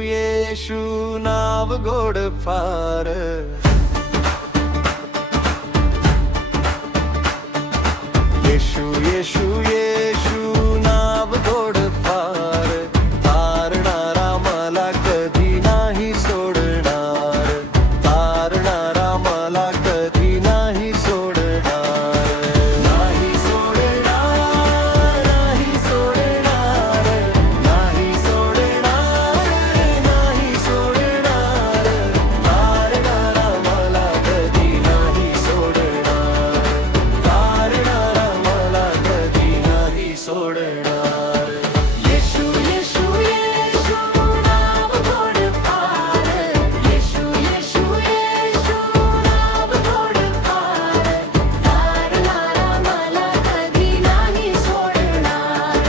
येशू नाव गोड फार येशू येशू येशू नाव गोड फार तारणारा मला कधी नाही सोडणार तारणारा मला कधी नाही सोडणार नाही सोडणार नाही सोडणार नाही सोडणार नाही सोडणार तारणारा मला कधी नाही सोडणार तारणारा मला कधी नाही सोडणार येशू येशू येशू नाव गोड फार येशू येशू येशू नाव गोड फार तारणारा मला कधी नाही सोडणार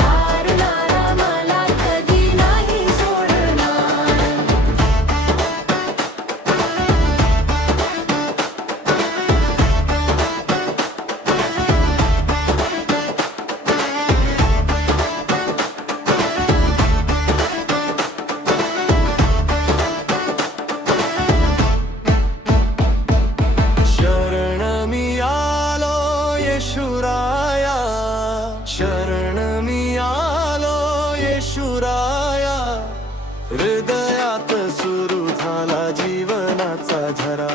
तारणारा मला कधी नाही सोडणार शरण मी आलो येशुराया शरण मी आलो येशुराया हृदयात सुरू झाला जीवनाचा झरा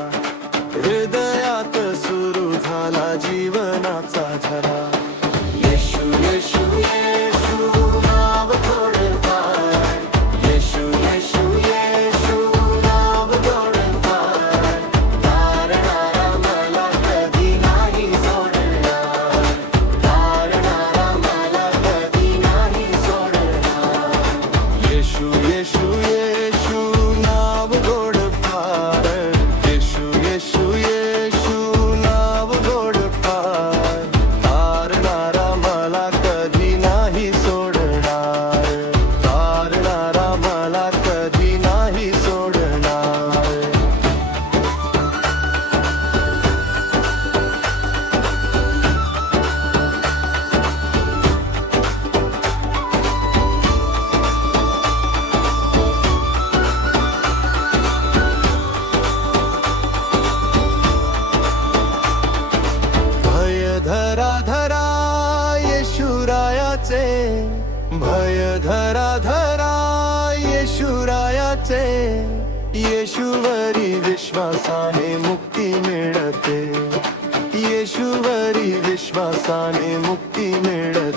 हृदयात सुरू झाला जीवनाचा झरा येशू येशू येशू नाव गोड फार येशू येशू येशू नाव गोड फार तारणारा मला कधी नाही सोडणार तारणारा मला कधी नाही सोडणार येशू येशू येशू नाव गोड फार येशू येशू येशू नाव गोड फार तारणारा मला कधी नाही सोडणार तारणारा मला कधी नाही सोडणार भय धरा धरा येशुरायाचे भय धरा धरा येशुरायाचे येशूवरी विश्वासाने मुक्ती मिळते येशूवरी विश्वासाने मुक्ती मिळते